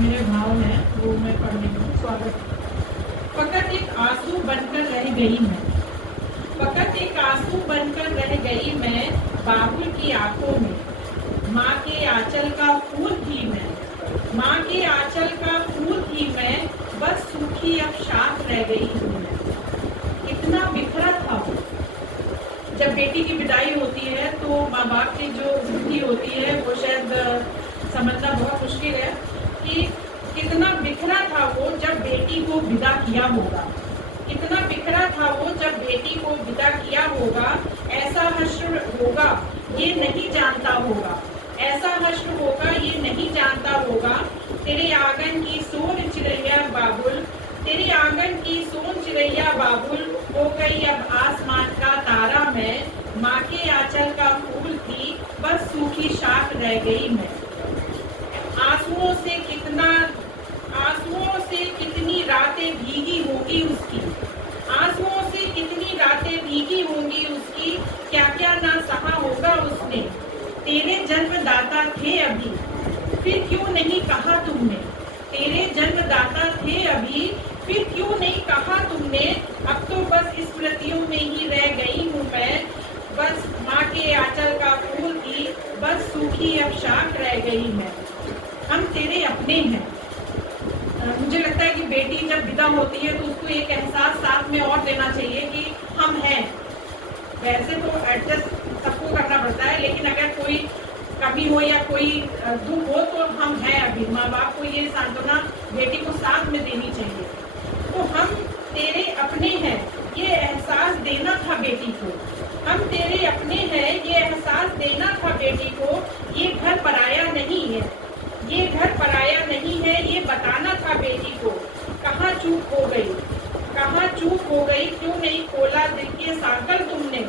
मेरे भाव हैं वो मैं पढ़ रही हूँ। स्वागत। फकत एक आंसू बनकर रह गई मैं, फकत एक आंसू बनकर रह गई मैं बाबुल की आंखों में। माँ के आंचल का फूल थी मैं, माँ के आंचल का फूल थी मैं, बस सूखी अब शाख रह गई हूँ मैं। इतना बिखरा था वो। जब बेटी की विदाई होती है तो माँ बाप की जो स्थिति होती है वो शायद समझना बहुत मुश्किल है कि कितना बिखरा था वो जब बेटी को विदा किया होगा, कितना बिखरा था वो जब बेटी को विदा किया होगा। ऐसा हश्र होगा ये नहीं जानता होगा, ऐसा हश्र होगा ये नहीं जानता होगा। तेरे आंगन की सोन चिड़ैया बाबुल, तेरे आंगन की सोन चिड़ैया बाबुल, हो गई अब आसमान का तारा मैं। माँ के आंचल का फूल थी बस सूखी शाख रह गई मैं। आंसुओं से कितनी रातें भीगी होंगी उसकी, आंसुओं से कितनी रातें भीगी होंगी उसकी। क्या क्या ना सहा होगा उसने। तेरे जन्मदाता थे अभी, फिर क्यों नहीं कहा तुमने। तेरे जन्मदाता थे अभी, फिर क्यों नहीं कहा तुमने। अब तो बस स्मृतियों में ही रह गई हूँ मैं, बस माँ के आंचल का फूल थी बस सूखी अब शाख रह गई मैं। हम तेरे अपने हैं। मुझे लगता है कि बेटी जब विदा होती है तो उसको एक एहसास साथ में और देना चाहिए कि हम हैं। वैसे तो एडजस्ट सबको करना पड़ता है, लेकिन अगर कोई कमी हो या कोई दुख हो तो हम हैं अभी। माँ बाप को ये सांत्वना बेटी को साथ में देनी चाहिए। तो हम तेरे अपने हैं ये एहसास देना था बेटी को, हम तेरे अपने हैं ये एहसास देना था बेटी को। ये घर पराया नहीं है, ये घर पराया नहीं है ये बताना था बेटी को। कहाँ चूक हो गई, कहाँ चूक हो गई, क्यों नहीं खोला दिल के सांकल तुमने।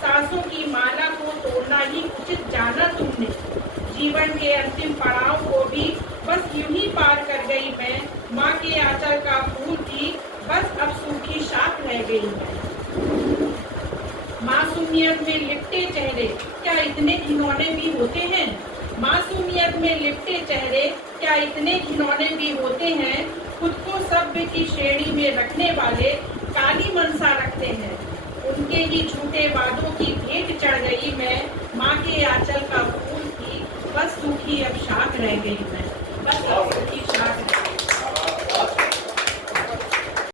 सांसों की माला को तोड़ना ही उचित जाना तुमने। जीवन के अंतिम पड़ाव को भी बस यूं ही पार कर गई मैं। माँ के आंचल का फूल थी बस अब सूखी शाख रह गई मैं। मासूमियत में लिपटे चेहरे क्या इतने घिनौने भी होते हैं। मासूमियत में लिपटे चेहरे क्या इतने घिनौने भी होते हैं। खुद को सभ्य की श्रेणी में रखने वाले काली मनसा रखते हैं। उनके ही झूठे वादों की भेंट चढ़ गई मैं। माँ के आंचल का फूल थी बस सूखी अब शाख रह गई मैं, बस अब सूखी